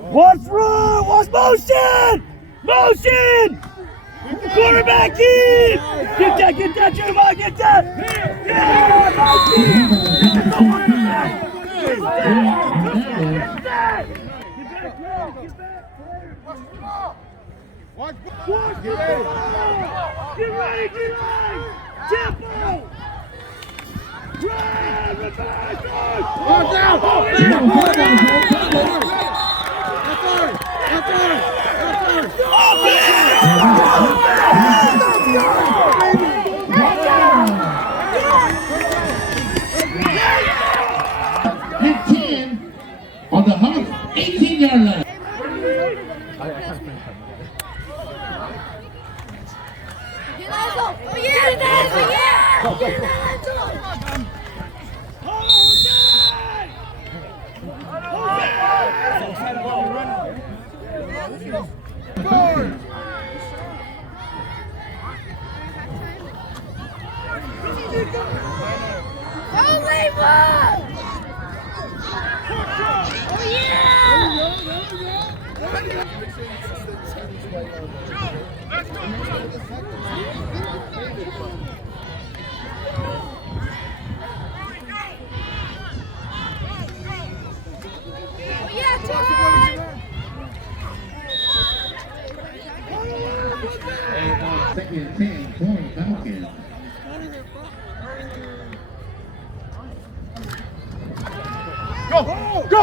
Watch run! Watch motion! Motion! Quarterback in! Get that, Jeremiah, get that! Yeah! Watch! Get ready! Tempo! Run! Watch out! And 10 on the Hawks 18-yard line. Second and 10, point Falcons. Go!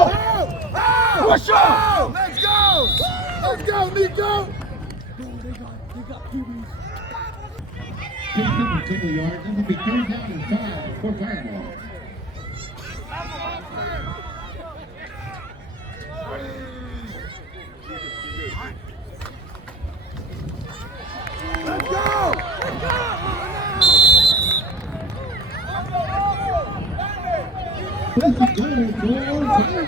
Push up! Let's go! Let's go, Nico! They got QBs. 6 yards. This will be 3rd down and 5 for Fireball. Let's go! This is goal for Fireball.